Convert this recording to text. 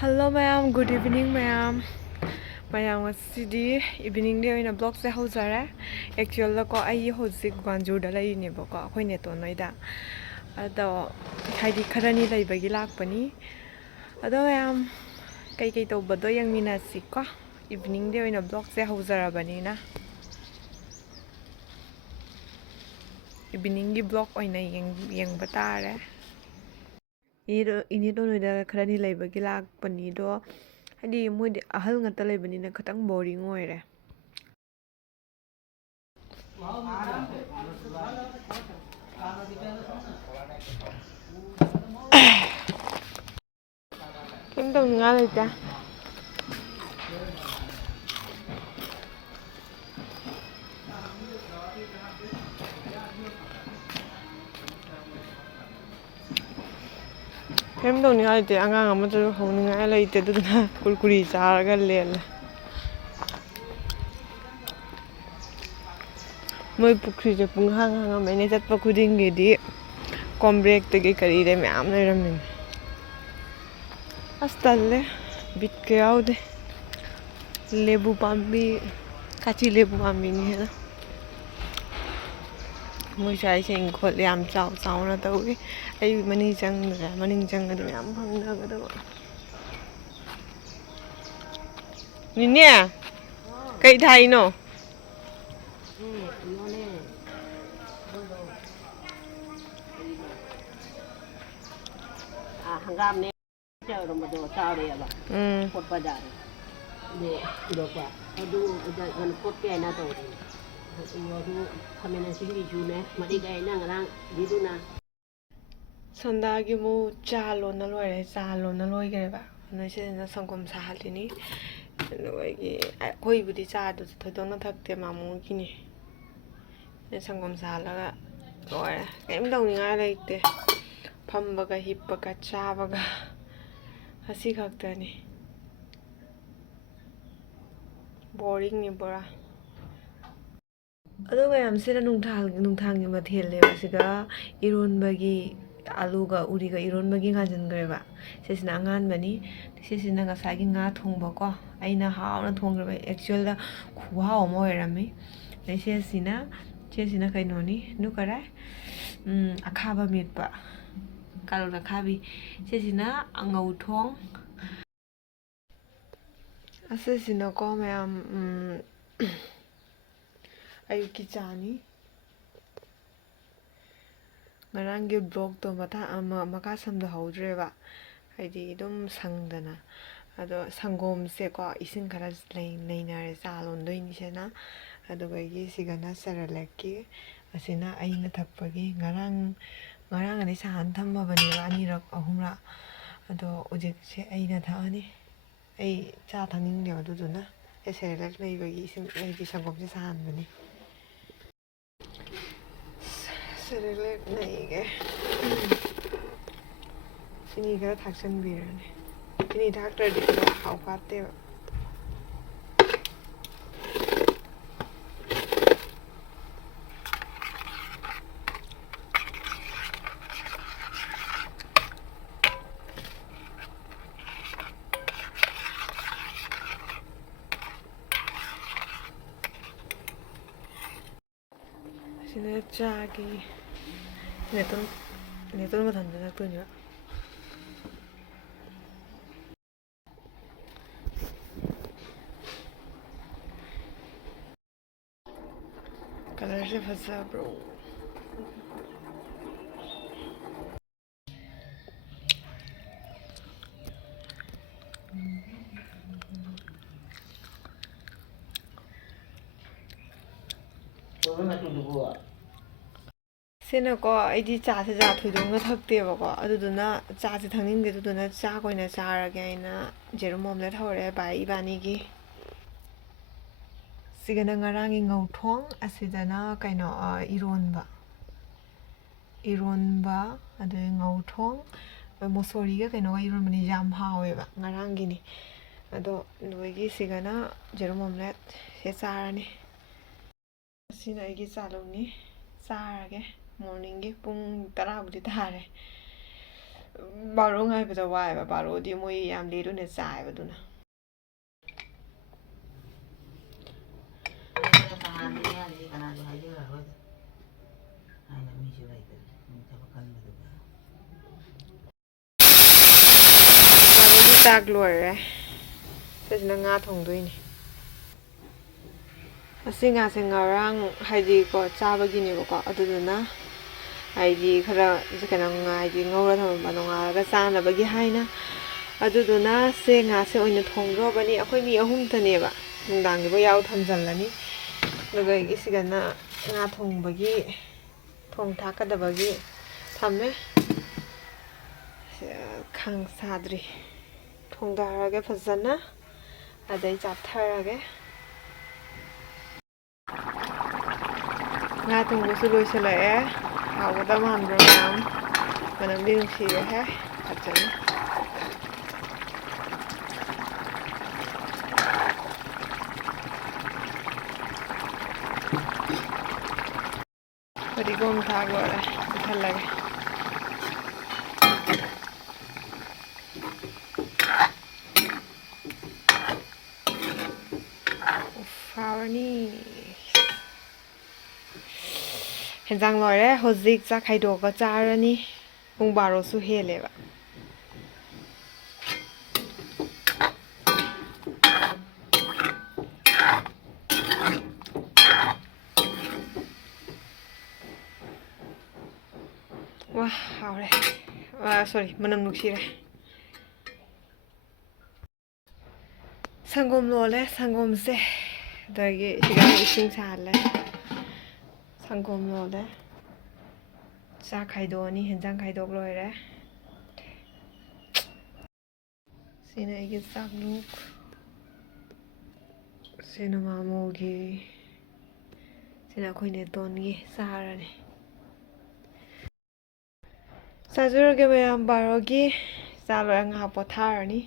Hello mayam, good evening mayam. Mayam wasidi evening day oina blog se hojare. Actually la ko ai hoji goanjur da lai ne ba ko akhoi ne to noi da. Ado haidi kharani leiba gi lakpani. Ado mayam kai to bado yang mina si ko evening day oina blog se hojara bani na. Evening gi blog oina yang batare. Ini do da kharani leiba gi lakpani do hadi moi ahal ngata leibani na khatang boring oire. Kim tong nga lai ta. Kim tong nga lai ta angang ama chu hong nga lai ta du na kurkuri charaga lel. Moi pukri je pung hang maine chat pa khuding gi di kombrek te gi kari de myam lai ramin. Astalle bit ke aude lebu pambi kachi lebu pambi ni na. Moi sai sing khol yam chau chau na tau gi ai maning chang ga de myam phang na ga do. Ni ne kai thai no. Hangam ne chờ rồi mà đồ sao đây à cột vào đây để được quá du gần cột cái na thôi du kami na singi ju ne mà đi cái na ngang đi du na Sanda gi mu cha lo na loi ge ba na se na sangkom sa hali ni loi gi koi bu di cha du thoi dong na thak te ma mu gi ni ne sangkom sa la ga loi kem dong ni ngai lai te fambaga hippaga chabaga hasi khaktani boring ni bora ado mayam sira nungthang gi mathel le basiga ironbagi aluga uriga ironbagi ngajan greba sesina angan bani sesina nga sagi nga thongba ko aina hauna thongreba actual da khuwa mo erami sesina kainoni nukara akhaba mitba kalau na khabi sesina angau thong asesina ko mayam ayuki chani ngarangi blog to maka samda haudreba haidi dum sangdana ado sangom se ko ising khara leinare chalon doini sena ado gi sigana saralaki asina aina thakpagi ngarang ani sahan thamma bani ani rak ahumra ado ojek se aina thani ai cha thaning de adu duna e serelak nei bagi sim nei ki sangom se sahan bani serelak nei ge ini ga thaksan birane ini doctor de hau patte sini chagi neton ma thanda nak tunya color se fasa bro sena ko aidi cha se ja thoidong na thakte ba ko aduduna cha se thangning ge duduna cha koina chara ge aina jerum omelette hore bai ibani gi sigana ngarangi ngauthong asidana kaino ironba adu ngauthong mosori ge kaino iron mani jam hawe ba ngarangi ni ado noigi sigana jerum omelette se charani sina igi chaloni charage morning gi pung 10 budi tare ꯕꯥꯔꯣ ꯉꯥꯏꯕꯗ ꯋꯥꯏꯑꯦꯕ ꯕꯥꯔꯣꯗꯤ ꯃꯣꯏ ꯌꯥꯝ late ꯑꯣꯏꯅ ꯆꯥꯏꯑꯦꯕ ꯑꯗꯨꯅ ꯕꯥꯔꯣꯒꯤ ꯆꯥꯛ ꯂꯣꯏꯔꯦ ꯁꯤꯁꯤꯅ ꯉꯥ ꯊꯣꯡꯗꯣꯏꯅꯤ ꯑꯁꯤ ꯉꯥꯁꯦ ꯉꯔꯥꯡ ꯍꯥꯏꯗꯤꯀꯣ ꯆꯥꯕꯒꯤꯅꯦꯕꯀꯣ ꯑꯗꯨꯗꯨꯅ ꯍꯥꯏꯗꯤ ꯈꯔ ꯀꯩꯅꯣ ꯍꯥꯏꯗꯤ ꯉꯧꯔ ꯊꯝꯃꯝꯕ ꯅꯣꯡꯉꯥꯜꯂꯒ ꯆꯥꯅꯕꯒꯤ ꯍꯥꯏꯅ ꯑꯗꯨꯗꯨꯅ ꯁꯦ ꯉꯥꯁꯦ ꯑꯣꯏꯅ ꯊꯣꯡꯗ꯭ꯔꯕꯅꯤ ꯑꯩꯈꯣꯏ ꯃꯤ ꯑꯍꯨꯝꯇꯅꯦꯕ ꯅꯨꯡꯗꯥꯡꯒꯤꯕꯨ ꯌꯥꯎ ꯊꯝꯖꯤꯜꯂꯅꯤ ꯑꯗꯨꯒ ꯑꯩꯒꯤꯁꯤꯒꯅ ꯉꯥ ꯊꯣꯡꯕꯒꯤ ꯊꯣꯡ ꯊꯥꯛꯀꯗꯕꯒꯤ ꯊꯝꯃꯦ ꯈꯥꯡ ꯁꯥꯗ꯭ꯔꯤ ꯊꯣꯡꯊꯔꯒꯦ ꯐꯖꯅ ꯑꯗꯩ ꯆꯥꯊꯔꯒꯦ ꯉꯥ ꯊꯣꯡꯕꯁꯨ ꯂꯣꯏꯁꯤꯜꯂꯛꯑꯦ ꯍꯥꯎꯒꯗꯕ ꯃꯥꯟꯕ꯭ꯔꯣ ꯃꯌꯥꯝ ꯃꯅꯝꯗꯤ ꯅꯨꯡꯁꯤꯔꯦꯍꯦ ꯐꯖꯅ ꯐꯗꯤꯒꯣꯝ ꯊꯥꯛ ꯂꯣꯏꯔꯦ ꯄꯤꯁꯜꯂꯒꯦ ꯍꯥꯎꯔꯅꯤ ꯍꯦꯟꯖꯥꯡ ꯂꯣꯏꯔꯦ ꯍꯧꯖꯤꯛ ꯆꯥꯛ ꯈꯥꯏꯗꯣꯛꯑꯒ ꯆꯥꯔꯅꯤ ꯄꯨꯡ ꯕꯥꯔꯣꯁꯨ ꯍꯦꯜꯂꯦꯕ ꯋꯥ ꯍꯥꯎꯔꯦ ꯁꯣꯔꯤ ꯃꯅꯝ ꯅꯨꯡꯁꯤꯔꯦ ꯁꯪꯒꯣꯝ ꯂꯣꯜꯂꯦ ꯁꯪꯒꯣꯝꯁꯦ ꯑꯗꯒꯤ ꯁꯤꯗ ꯏꯁꯤꯡ ꯁꯥꯍꯜꯂꯦ ꯁꯪꯒꯣꯝ ꯂꯣꯜꯂꯦ ꯆꯥꯛ ꯈꯥꯏꯗꯣꯛꯑꯅꯤ ꯍꯦꯟꯖꯥꯡ ꯈꯥꯏꯗꯣꯛ ꯂꯣꯏꯔꯦ ꯁꯤꯅ ꯑꯩꯒꯤ ꯆꯥꯛꯂꯨꯛ ꯁꯤꯅ ꯃꯥꯃꯣꯒꯤ ꯁꯤꯅ ꯑꯩꯈꯣꯏ ꯅꯦꯇꯣꯟꯒꯤ ꯆꯥꯔꯅꯤ ꯆꯥꯖꯔꯒꯦ ꯃꯌꯥꯝ ꯕꯥꯔꯣꯒꯤ ꯆꯥ ꯂꯣꯏꯔ ꯉꯥꯏꯍꯥꯛ ꯄꯣꯊꯥꯔꯅꯤ